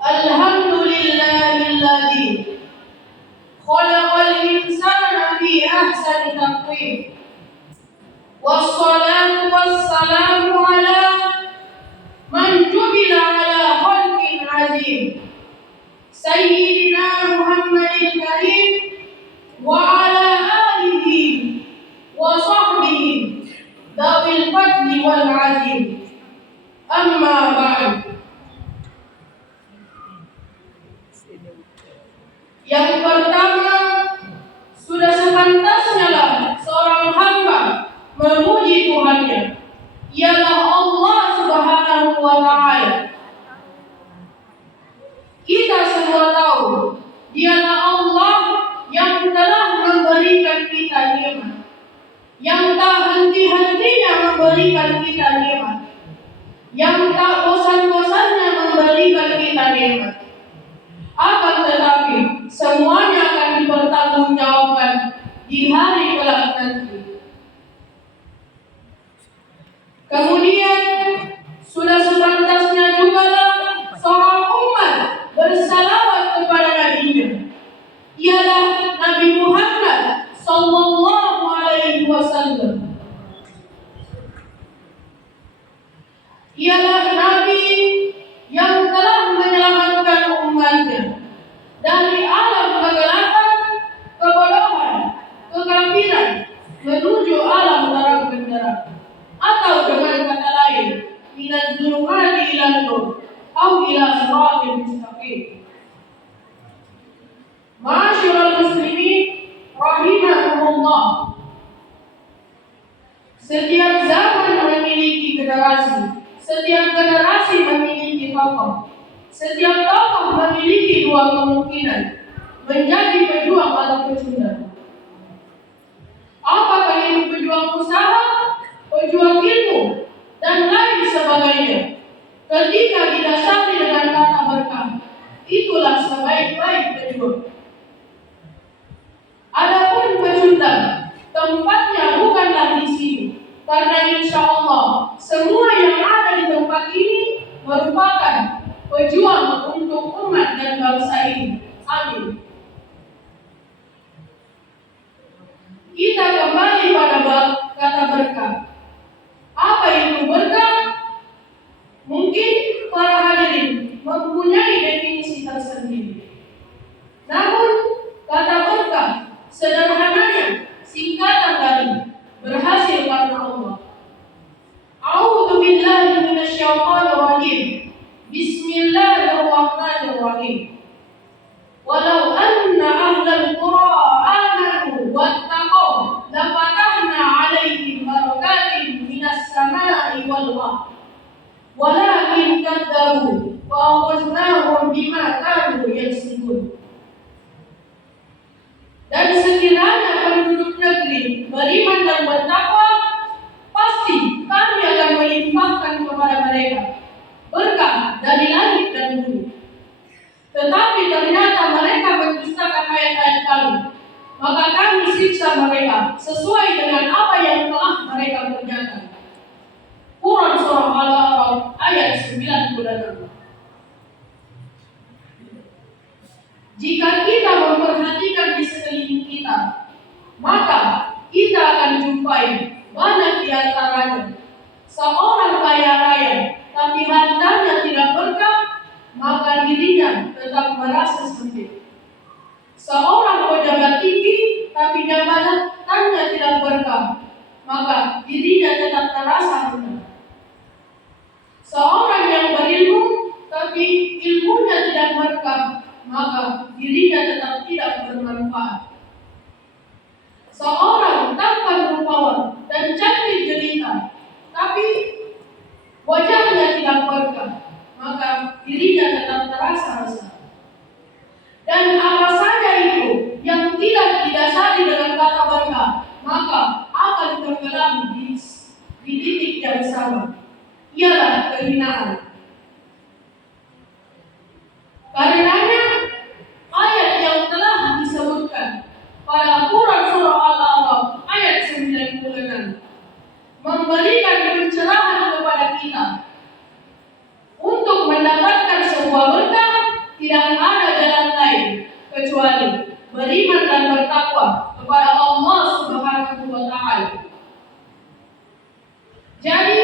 Alhamdulillahilladzi khalaqal insana fi ahsani taqwim. Wassalatu wassalamu ala man jubila ala khalqin azim. Sayyidina Muhammadil Karim wa ala alihi wa sahbihi dawil fadli wal azim. Amma ba'd. Yang pertama, sudah sepantasnya lah seorang hamba memuji Tuhannya, ialah Allah Subhanahu wa Ta'ala. Kita semua tahu, dialah Allah yang telah memberikan kita nikmat, yang tak henti-hentinya memberikan kita nikmat, yang tak bosan-bosannya memberikan kita nikmat. Akan tetapi semuanya akan dipertanggungjawabkan di hari kelak nanti. Kemudian sudah sepantasnya juga seorang umat bersalawat kepada nabinya, ialah Nabi Muhammad sallallahu alaihi wasallam. Ialah nabi yang telah menyelamatkan umatnya dari alam kegelapan, kebodohan, kekafiran menuju alam terang benderang, atau dengan kata lain, minaz zulumati ilan nur atau ila siratal mustaqim. Ma'asyiral muslimin rahimahumullah. Setiap zaman memiliki generasi, setiap generasi memiliki tokoh. Setiap tokoh memiliki dua kemungkinan, menjadi pejuang atau pecundang. Apakah itu pejuang usaha, pejuang ilmu, dan lain sebagainya? Ketika didasari dengan kata berkah, itulah sebaik-baik pejuang. Adapun pecundang, tempatnya bukanlah di sini, karena insya Allah semua yang ada di tempat ini merupakan pejuang untuk umat dan bangsa ini. Amin. Kita kembali pada kata berkah. Apa itu berkah? Mungkin para hadirin mempunyai definisi tersendiri. Namun kata berkah sederhananya singkatan dari berhasil karena Allah. A'udzu billahi minasyaitonir rajim. Bismillahirrahmanirrahim. Walau anna ahlal qura amanu wattaqaw lafatahna 'alaihim barakatin minas samai wal ardh. Walakin kadzabu wa akhadnahum bima kanu yaksibun. Dan sekiranya penduduk negeri beriman dan bertakwa, pasti kami akan melimpahkan kepada mereka berkah dari langit dan bumi. Tetapi ternyata mereka mendustakan ayat-ayat kami, maka kami siksa mereka sesuai dengan apa yang telah mereka kerjakan. Quran Surah Al-A'raf ayat 96. Jika kita memperhatikan di sekeliling kita, maka kita akan jumpai banyak di antaranya seorang kaya raya, tapi hartanya tidak berkah, maka dirinya tetap merasa sempit. Seorang pejabat tinggi, tapi jabatannya tidak berkah, maka dirinya tetap terasa rendah. Seorang yang berilmu, tapi ilmunya tidak berkah, maka dirinya tetap tidak bermanfaat. Seorang tampan rupawan dan cantik jelita, tapi wajahnya tidak berkah, maka dirinya tetap terasa resah. Dan apa saja itu yang tidak didasari dengan kata berkah, maka akan tenggelam di titik yang sama, ialah kehinaan. Karenanya ayat yang telah disebutkan pada Quran Surah Al-A'raf ayat 96 memberikan pencerahan kepada kita untuk mendapatkan sebuah berkah tidak ada jalan lain kecuali beriman dan bertakwa kepada Allah Subhanahu wa Ta'ala. Jadi,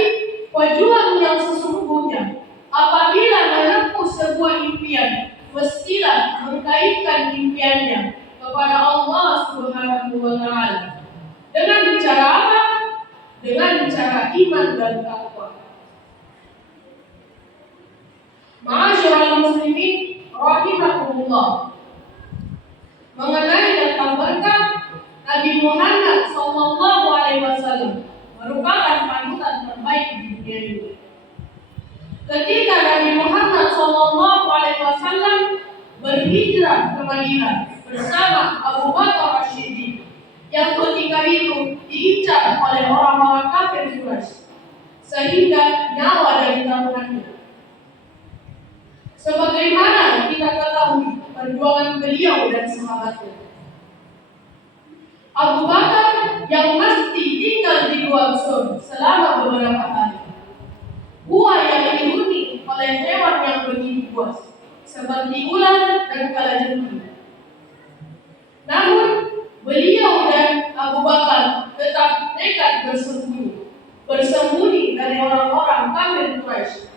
pejuang yang sesungguhnya apabila menempuh sebuah impian, mestilah mengkaitkan impiannya kepada Allah Subhanahu wa Ta'ala. Dengan cara apa? Dengan cara iman dan takwa. Ma'asyiral muslimin rahimakumullah. Mengenai tentang berkah, Nabi Muhammad SAW merupakan panutan terbaik di dunia ini. Ketika Nabi Muhammad SAW berhijrah ke Madinah bersama Abu Bakar As-Siddiq, yang ketika itu diincar oleh orang-orang kafir Quraisy sehingga nyawa dari taruhannya. Sebagaimana kita ketahui perjuangan beliau dan sahabatnya. Abu Bakar yang mesti tinggal di gua Sur selama beberapa hari. Gua yang dihuni oleh hewan yang begitu buas, seperti ular dan kalajengking. Namun beliau dan Abu Bakar tetap nekat bersembunyi dari orang-orang kafir Quraisy.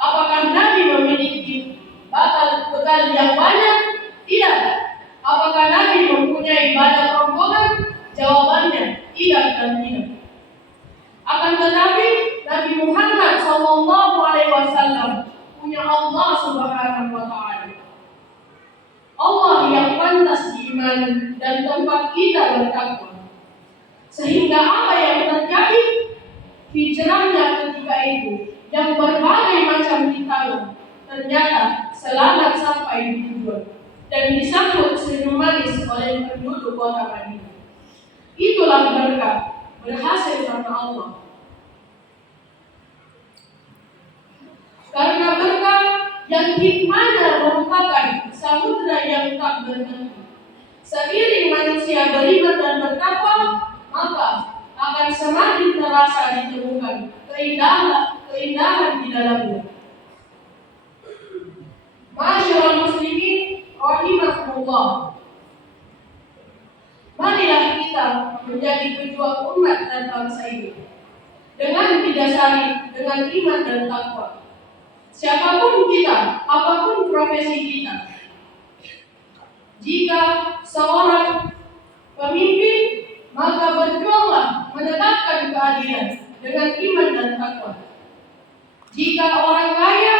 Apakah Nabi memiliki bekal yang banyak? Tidak. Apakah Nabi mempunyai banyak rombongan? Jawabannya tidak dan tidak. Akan tetapi Nabi Muhammad SAW punya Allah Subhanahu wa Ta'ala. Allah yang pantas diimani dan tempat kita bertakwa. Sehingga apa yang terjadi? Hijrahnya ketika itu yang berbagai macam rintangan ternyata selamat sampai di tujuan dan disambut senyum manis oleh penduduk kota Madinah. Itulah berkah, berhasil karena Allah. Karena berkah yang hikmahnya merupakan samudra yang tak berhenti. Seiring manusia beriman dan bertakwa, maka akan semakin terasa ditemukan keindahan di dalamnya. Ma'asyiral muslimin rahimakumullah. Marilah kita menjadi pejuang umat dan bangsa ini dengan didasari dengan iman dan takwa. Siapapun kita, apapun profesi kita, jika seorang pemimpin, maka berjuanglah menegakkan keadilan dengan iman dan takwa. Jika orang kaya,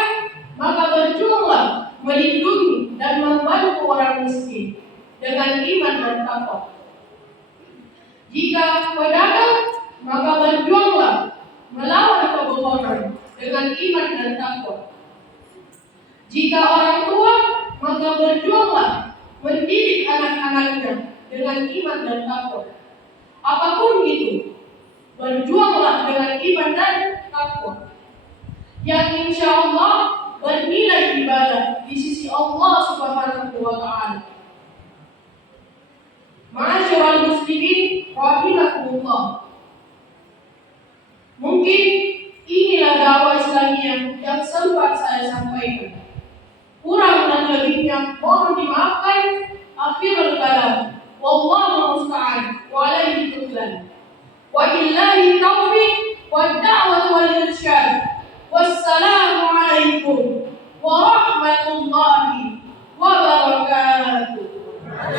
maka berjuanglah melindungi dan membantu orang miskin dengan iman dan takwa. Jika pedagang, maka berjuanglah melawan kebohongan dengan iman dan takwa. Jika orang tua, maka berjuanglah mendidik anak-anaknya dengan iman dan takwa. Apapun itu, berjuanglah dengan iman dan takwa, yang insya Allah bernilai ibadah di sisi Allah Subhanahu wa Ta'ala. Ma'asyiral muslimin rahimakumullah. Mungkin inilah dakwah Islamiyah yang sempat saya sampaikan. Kurang dan lebihnya mohon dimaafkan. Akhirul kalam, wallahu musta'an wa alaihi tuklan. Wa billahi taufiq wa da'wat wal irsyad. Wassalamu alaikum